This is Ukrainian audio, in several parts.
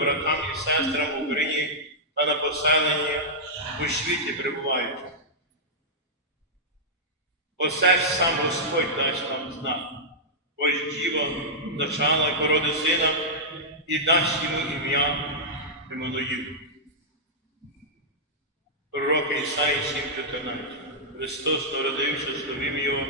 братам і сестрам в Україні та на поселенні у світі прибуваючи. Оце ж сам Господь дасть нам знак, ось діва зачала і породи сина, і дасть йому ім'я Іммануїл. Пророка Ісаї 7.14. Христос народився, славив Його.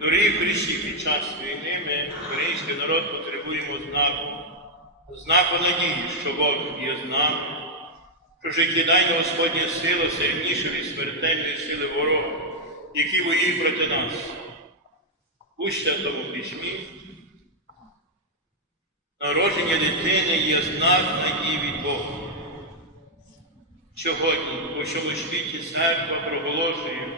Дорогі Христі, під час війни ми, український народ, потребуємо знаку, знаку надії, що Бог є з нами, що життєдайна Господня сила сильніша від смертельної сили ворога, які воюють проти нас. У Святому Письмі народження дитини є знак надії від Бога. Сьогодні у всьому світі церква проголошує,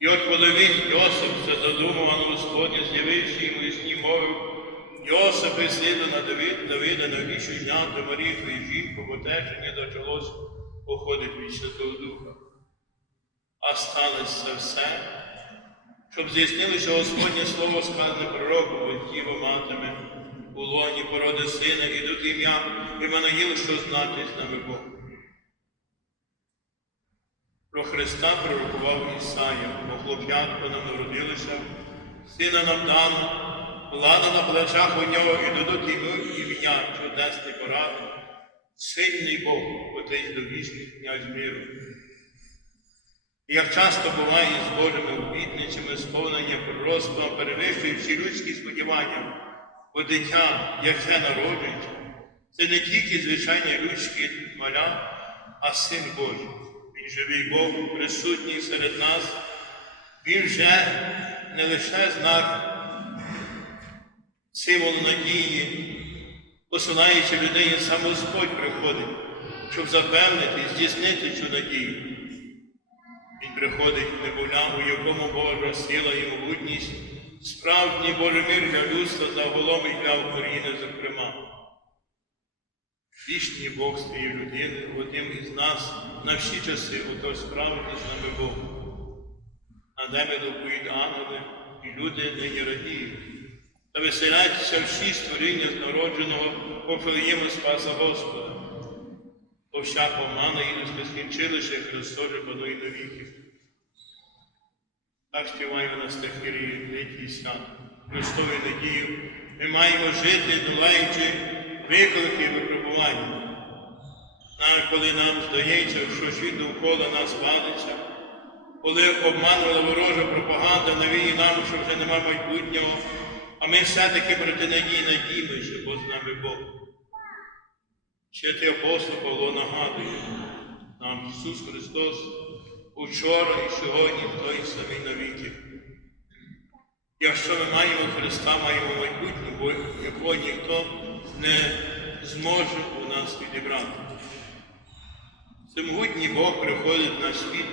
і от коли він, Йосип, задумувано Господнє, з'явивши йому сні мовив, Йосипе, сину на Давид, Давида, навіщо зняти Марію твою жінку, бо те, що не дочалось, походить від Святого Духа. А сталося це все, щоб здійснилося Господнє слово, сказане пророком, от діва матиме у лоні породи сина, і тут ім'я Іммануїл, що значить з нами Бог. Про Христа пророкував Ісая, бо хлоп'ятко нам народилися, сина нам дано, влада на плечах у нього і дадуть йому ім'я чудесний порадник, сильний Бог, Отець довічний князь миру. І як часто буває з Божими обітницями сповнення пророцтва, перевищує всі людські сподівання, бо дитя, яке народжується, це не тільки звичайні людські маля, а син Божий. Він живий Бог, присутній серед нас. Він вже не лише знак символ надії, посилаючи людей, і сам Господь приходить, щоб запевнити здійснити цю надію. Він приходить в немовля, у якому Божа сила і могутність, справжній Божий мир для людства загалом і для України, зокрема. Вічний Бог своєї людини, одним із нас на всі часи, ото справді з нами Бог. На небі допоють ангели, і люди нині радіють. Та веселяться всі створіння народженого Вифлеєму Спаса Господа. Бо всяка омана і Христос же панує на віки. Так співаємо на стихирі і свят. Христові надію. Ми маємо жити, долаючи виклики і випробування. А коли нам здається, що світ довкола нас валиться, коли обманула ворожа пропаганда навіє нам, що вже нема майбутнього, а ми все-таки проти надії надіємося, бо з нами Бог. Святий апостол Павло нагадує нам Ісус Христос учора і сьогодні в той самий навіки. Якщо ми маємо Христа, маємо майбутнє, якого ніхто не зможе у нас відібрати. Всемогутній Бог приходить на світ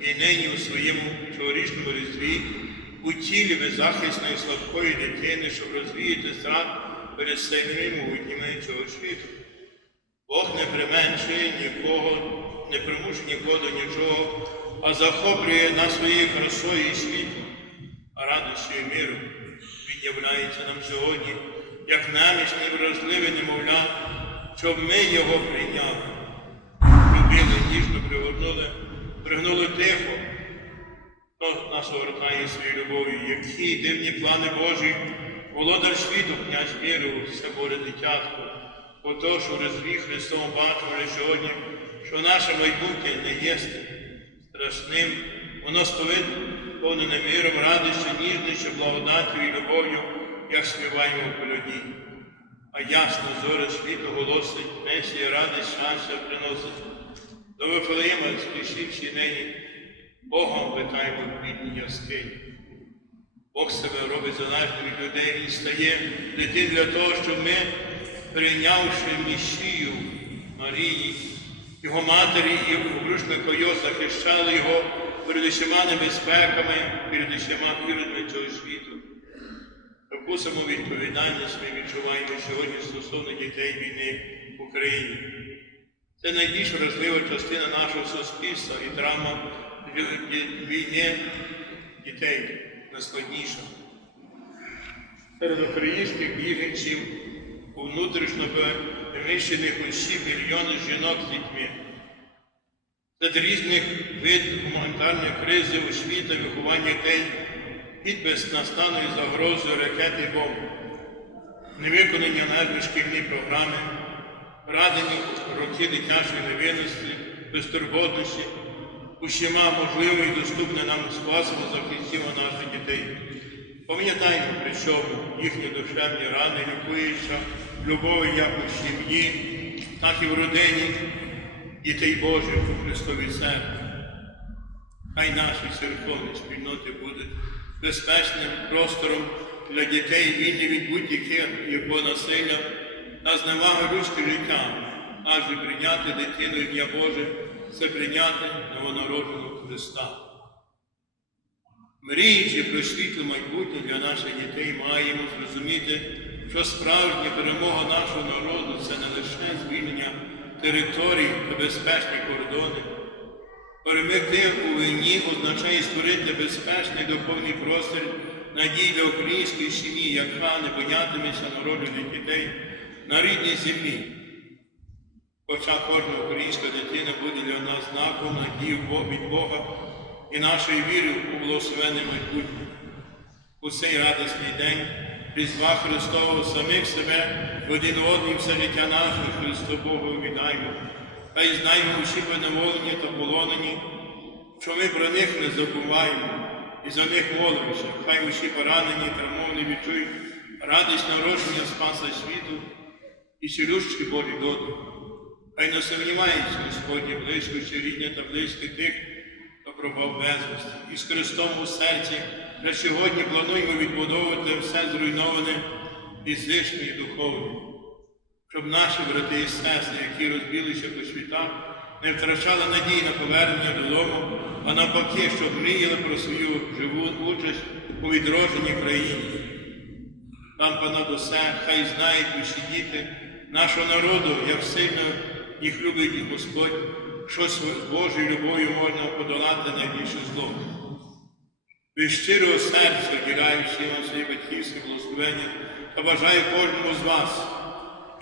і нині у своєму цьогорічному різдві у тілі беззахисної слабкої дитини, щоб розвіяти страх перед сильними могутніми цього світу. Бог не применшує нікого, не примушує нікого до нічого, а захоплює нас своєю красою і світлом, а радістю і миром. Він являється нам сьогодні, як намісні і немовля, щоб ми його прийняли. Любили, ніжно пригорнули, пригнули тихо, хто нас огортає своєю любов'ю, які дивні плани Божі, володар світу, князь міру, все боре дитятко. Отож у розві Христом бачимо сьогодні, що наше майбутнє не є страшним, воно сповнене миром, радістю, ніжністю, благодаттю і любов'ю, як співаємо в колоді. А ясно зоре світу голосить, Месія радість щастя приносить. До Вифлеєма спішивши нині, Богом питаємо в бідній яскині. Бог себе робить залежним від людей, Він стає дитин для того, щоб ми, прийнявши місію Марії, його матері і обрушника його захищали його перед усіма небезпеками, перед усіма іродами цього світу. Таку саму відповідальність ми відчуваємо сьогодні стосовно дітей війни в Україні. Це найбільш важлива частина нашого суспільства і драма війни дітей найскладніша. Серед українських біженців у внутрішньо переміщених осіб мільйони жінок з дітьми. Серед різних видів гуманітарної кризи у світі виховання дітей під безнастанною загрозою ракет і бомб, невиконання належної шкільні програми, радені роки дитячої невинності, безтурботності, усіма можливими і доступними нам способом захистимо наших дітей. Пам'ятаємо при чому їхні душевні рани лікуються любов'ю як у сім'ї, так і в родині дітей Божих у Христовій церкві. Хай наші церковні спільноти будуть безпечним простором для дітей вільні від будь-якого насилля та зневаги людське життя, адже прийняти дитину Дня Боже це прийняти новонародженого Христа. Мріючи про світле майбутнє для наших дітей, маємо зрозуміти, що справжня перемога нашого народу це не лише звільнення територій та безпечні кордони. Перемогти у війні означає створити безпечний духовний простір надій для української сім'ї, яка не боятиметься народжених дітей на рідній землі. Хоча кожна українська дитина буде для нас знаком надії від Бога і нашої віри у благословенне майбутнє. У цей радісний день Різдва Христового самих себе в один одний все життя наше Христо Богу віддаймо. Хай знаємо усі поневолені та полонені, що ми про них не забуваємо і за них молимося. Хай усі поранені, травмовані відчують радість народження Спаса світу і цілющий Божий дотик. Хай не сумнівається Господні близькості рідня та близькі тих, хто пропав безвісти. І з Христом у серці на сьогодні плануємо відбудовувати все зруйноване фізично і духовно, щоб наші брати і сестри, які розбілися по світах, не втрачали надії на повернення додому, а навпаки, щоб мріяли про свою живу участь у відродженні країни. Нам понад усе, хай знають усі діти нашого народу, як сильно їх любить Господь, що з Божою любов'ю можна подолати найбільше зло. Від щирого серця діляю всім вам свої батьківське благословення та бажаю кожному з вас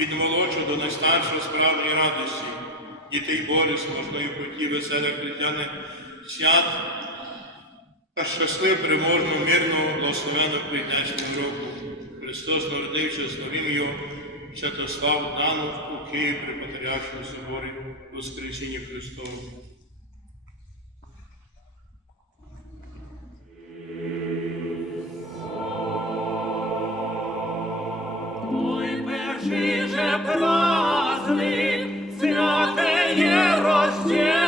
від молодшого до найстаршого справжньої радості, дітей Божих, смажної путі, веселих християни, свят та щасливо, переможного, мирного, благословенного прийдешнього року. Христос народився, славімо Його, Святослав Данов у Києві при Патріаршому соборі Воскресіння Христовому. Перший же праздник, святе є Рождество,